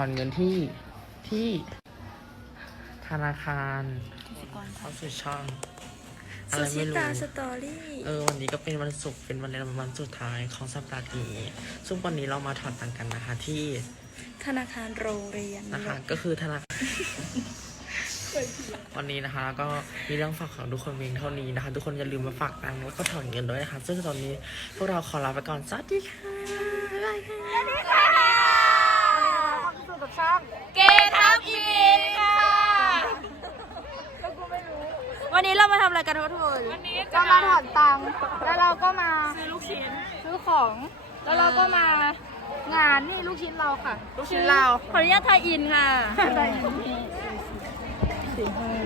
อนเงินที่ที่ธนาคารกสิกรเข้าสู่ช่องอะสุไรชิไม่รู้ตาสตอรี่เออวันนี้ก็เป็นวันศุกร์เป็นวันวันสุดท้ายของสัปดาห์นี้ซึ่งวันนี้เรามาถอนตังค์กันนะคะที่ ธนาคารโรงเรียนนะคะ ก็คือธนาคารวันนี้นะคะแล้วก็มีเรื่องฝากของทุกคนเพียงเท่านี้นะคะ ทุกคนอย่าลืมมาฝากตังค์แล้วก็ถอนเงินด้วยนะคะ ซึ่งตอนนี้พวกเราขอลาไปก่อนสวัสดีค่ะบ๊ายบายค่ะ เกทับอีนค่ะวันนี้เรามาทำอะไรกันทุกคนวันนี้เรามาถอนตังค์แล้วเราก็มาซื้อลูกชิ้น ซื้อของ แล้วเราก็มางานนี่ลูกชิ้นเราค่ะ ลูกชิ้นเรา ขออนุญาตทายอินค่ะ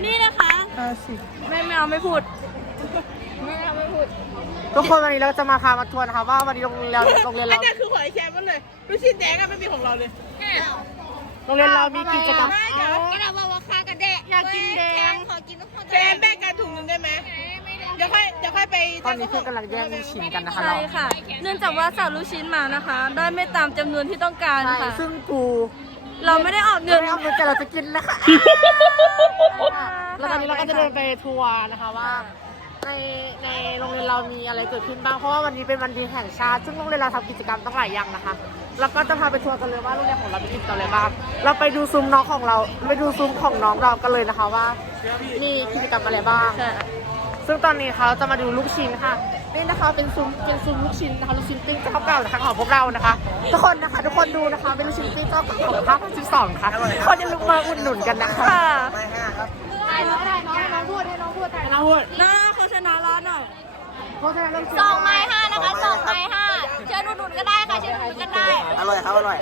นี่นะคะไม่ไม่เอาไม่พูด ทุกคนวันนี้เราจะมาพามาทวนนะคะว่าวันนี้โรงเรียนโรงเรียนอัเรานนี้คือหอยแครงมันเลย ลูกชิ้นแดงอะไม่มีของเราเลย โรงเรียนเรามีกิจกรรมก็เราบอกว่าค้ากันแดะอยากกินแดงขอกินทุกคนแจมแบ่งกันถุงหนึ่งได้ไหมเดี๋ยวค่อยเดี๋ยวค่อยไปตอนนี้คือกำลังแย่งลูกชิ้นกันนะคะใช่เราค่ะ เนื่องจากว่าสั่งลูกชิ้นมานะคะ ได้ไม่ตามจำนวนที่ต้องการใช่ค่ะ ซึ่งกูเราไม่ได้ออกเงิเงินนเอาเงินแต่เราจะกินนะคะแล้วตอนนี้เราก็จะเดินไปทัวร์นะคะว่า ในในโรงเรียนเรามีอะไรเกิดขึ้นบ้างเพราะว่าวันนี้เป็นวันดีแห่งชาติ ซึ่งโรงเรียนเราทำกิจกรรมต้องหลายอย่างนะคะ แล้วก็จะพาไปทัวร์กันเลยว่าโรงเรียนของเรามีกิจกรรมอะไรบ้าง เราไปดูซุ้มน้องของเรา ไปดูซุ้มของน้องเรากันเลยนะคะว่า มีกิจกรรมอะไรบ้างใช่ซึ่งตอนนี้เขาจะมาดูลูกชิ้นค่ะ นี่นะคะเป็นซุ้มเป็นซุ้มลูกชิ้นนะคะลูกชิ้นปิ้งเจ้าเก่านะคะของพวกเรานะคะ ทุกคนนะคะ ทุกคนดูนะคะเป็นลูกชิ้นปิ้งเจ้าเก่าของภาคที่สองค่ะคนจะลุกมาอุดหนุนกันนะคะค่ะได้น้องได้น้องให้น้องพูดให้น้องพูดไทยนะพูดหน้าโฆษณาร้านหน่อยโฆษณาเรื่องชิ้นสองไม้ห้า ครับอร่อย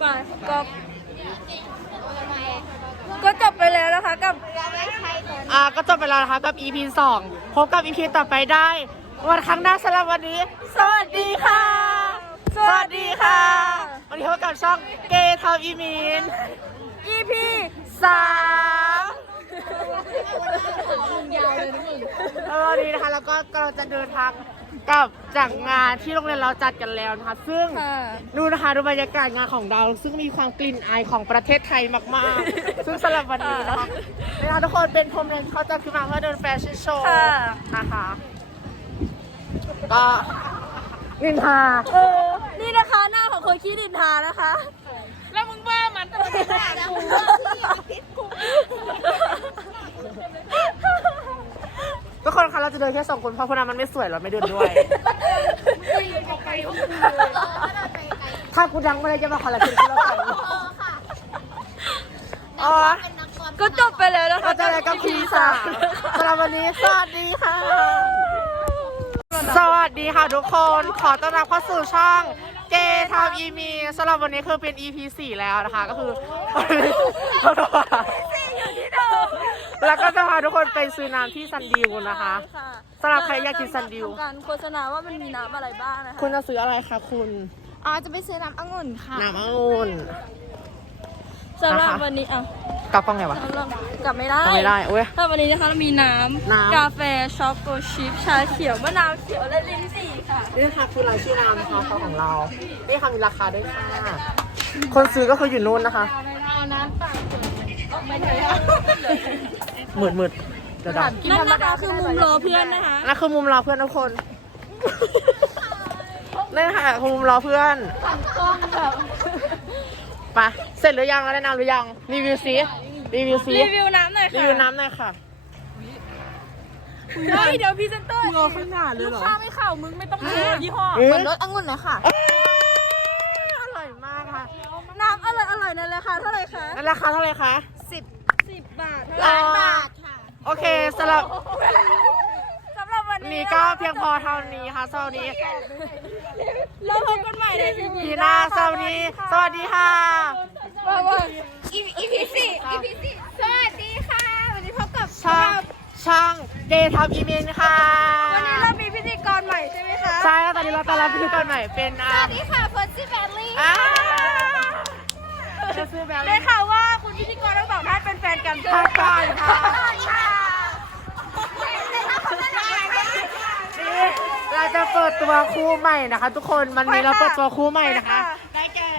ไปก็ก็จบไปแล้วนะคะกับอ่าก็จบไปแล้วนะคะกับ EP สองพบกับ EP ต่อไปได้ วันครั้งหน้าสำหรับวันนี้ สวัสดีค่ะ สวัสดีค่ะ วันนี้พบกับช่องเกย์ทาวอีมีน EP สามเออวันนี้นะคะ แล้วก็กำลังจะเดินทาง กลับจากงานที่โรงเรียนเราจัดกันแล้วนะคะ ซึ่งค่ะดูนะคะดูบรรยากาศงานของเรา ซึ่งมีความกลิ่นอายของประเทศไทยมากๆ ซึ่งสำหรับวันนี้นะคะนี่นะคะทุกคนเป็นพรมแดงเขาจะขึ้นมาเพื่อเดินแฟชั่นโชว์ค่ะนะคะก็นินทาเออนี่นะคะหน้าของคนขี้ดินทานะคะ แล้วมึงว่ามันตลอดเวลากู ทุกคนคะ เราจะเดินแค่สองคนเพราะคนนั้นมันไม่สวยเราไม่เดินด้วยถ้ากูดังไม่ได้จะมาขอละเพลงกูแล้วกันอ๋อ ก็จบไปแล้วนะคะก็จะอะไรกับพีสามสำหรับวันนี้สวัสดีค่ะ สวัสดีค่ะทุกคน ขอต้อนรับเข้าสู่ช่องเกทามอีมีสำหรับวันนี้คือเป็น EP 4 แล้วนะคะ ก็คือ แล้วก็จะพาทุกคนไปซื้อน้ำที่ซันดิวนะคะค่ะสำหรับใครอยากกินซันดิว ทำการโฆษณาว่ามันมีน้ำอะไรบ้างนะคะคุณจะซื้ออะไรคะคุณ อ๋อจะไปซื้อน้ำองุ่นค่ะน้ำองุ่น สำหรับนะคะ วันนี้อะกลับฟังไงวะ สำหรับกลับไม่ได้กลับไม่ได้เว้ยถ้าวันนี้นะคะเรามีน้น้ำำกาแฟช็อกโกชิพชาเขียวมะนาวเขียวและลิ้นจี่ค่ะ นี่ค่ะคือรายชื่อน้ำนะคะของเรา นี่ค่ะมีราคาด้วยค่ะ คนซื้อก็คืออยู่นู่นนะคะหมืดห มืดเดี๋ยวดับนั่นนะคะคือมุมรอเพื่อนนะคะนั่นคือมุมรอเพื่อนทุกคนนี่ค่ะคือมุมรอเพื่อนไปเสร็จหรือยังแล้วแนะนำหรือยังรีวิวซิรีวิวซิรีวิวน้ำหน่อยรีค่ะวิวน้ำหน่อยค่ะเฮ้ยเดี๋ยวพรีเซนเตอร์มึงเอาขึ้นหน้าเลยเหรอข้าไม่เข่ามึงไม่ต้องเชื่อยี่ห้อเหมือนรสองุ่นเลยค่ะเอ้ยอร่อยมากค่ะ น้ำอร่อยอร่อยในราคาเท่าไหร่คะนั่นราคาเท่าไหร่คะสิบบาทล้านบาท โอเคสำหรับสำหรับวันนี้นี้ก็เพียงพอเท่านี้ค่ะสวัสดีเราพบกันใหม่ใน EP พีหน้าสวัสดีสวัสดีค่ะบ๊ายบายอีพีสี่อีพีสี่สวัสดีค่ะ วันนี้พบกับช่างช่างเดย์ทับอีเมนค่ะวันนี้เรามีพิธีกรใหม่ใช่ไหมคะใช่แล้วตอนนี้เราต้อนรับพิธีกรใหม่เป็นอ่าสวัสดีค่ะเพิร์ซี่แบลลี่อ่าจะซื้อแบบ ได้ข่าวว่า คุณพิธีกรทั้งสองท่านเป็นแฟนกันใช่ไหมก่อนค่ะสวัสดีค่ะนี่เราจะเปิดตัวคู่ใหม่นะคะ ทุกคนวันนี้เราเปิดตัวคู่ใหม่นะคะ ได้แก่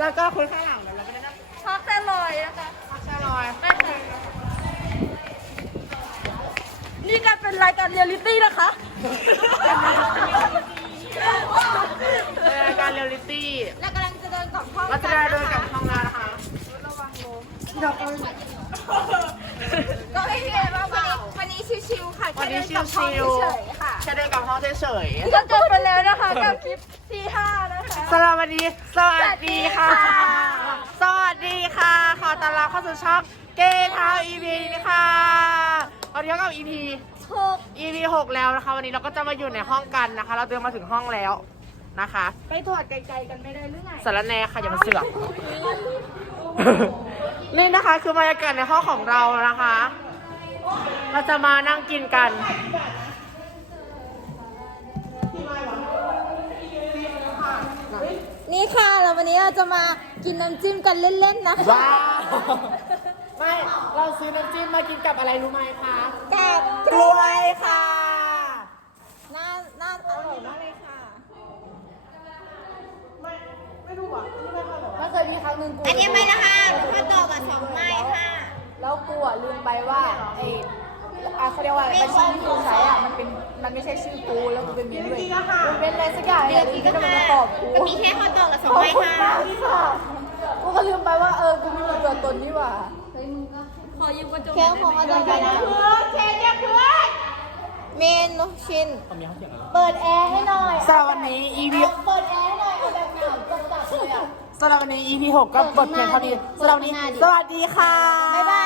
แล้วก็คนข้างหลังเราไม่ได้นั่งชอบแต่ลอยนะคะพักแช่ลอยนี่การเป็นรายการเรียลลิตี้นะคะ เป็นรายการเรียลลิตี้ แล้วกำลังจะเดินกลับห้อง เราจะได้เดินกลับห้องแล้วนะคะ ก็ไม่มีอะไรมากวันนี้วันนี้ชิว ๆค่ะวันนี้แค่เดิกลับห้องชิวเฉยๆค่ะๆแค่เดินกลับห้องเฉยๆก็จบไปแล้วนะคะกับคลิปที่5นะคะสำหรับวันนี้สวัสดีค่ะ สวัสดีค่ะ ขอต้อนรับเข้าสู่ช่องเกย์ทาว EP นะคะวันนี้กับ EP 6 EP 6แล้วนะคะ วันนี้เราก็จะมาอยู่ในห้องกันนะคะ เราเดินมาถึงห้องแล้วนะคะ ไปถอดไกลๆกันไม่ได้หรือไงสารแหนค่ะอย่ามาเสือกนี่นะคะคือบรรยากาศในห้องของเรานะคะ เราจะมานั่งกินกันนี่ค่ะแล้ววันนี้เราจะมากินน้ำจิ้มกันเล่นๆนะคะว้าวไม่เราซื้อน้ำจิ้มมากินกับอะไรรู้ไหมคะกับกล้วยค่ะน่าน่าอร่อยมากเลยค่ะมันเคยมีครั้งหนึ่งกูอันนี้ไม่ละค่ะข้าวตอกกับสองไม้ค่ะ แล้วกูอะลืมไปว่าไอ้อะเขาเรียกว่าอะไรบัญชีที่กูใช้อะมันเป็นมันไม่ใช่ชื่อกูแล้วกูเป็นเมียด้วยมันเป็นอะไรสักอย่างเนี่ยที่จะมาตอบกูมันมีแค่ข้าวตอกกับสองขอบไม้คุณค่ะมากค่ะกูก็ลืมไปว่าเออกูไม่มีตัวตนนี่หว่าขอยืมกระจกแก้วของอาจารย์ไปนะเมนูชิ้นเปิดแอร์ให้หน่อยสำหรับวันนี้ EP เปิดแอร์ให้หน่อยเอาแบบหนาวจัดๆเลยอะ สำหรับวันนี้ EP 6ก็บทเพียงเท่านี้สำหรับวันนี้ สวัสดีค่ะ บ๊ายบายค่ะลิสิก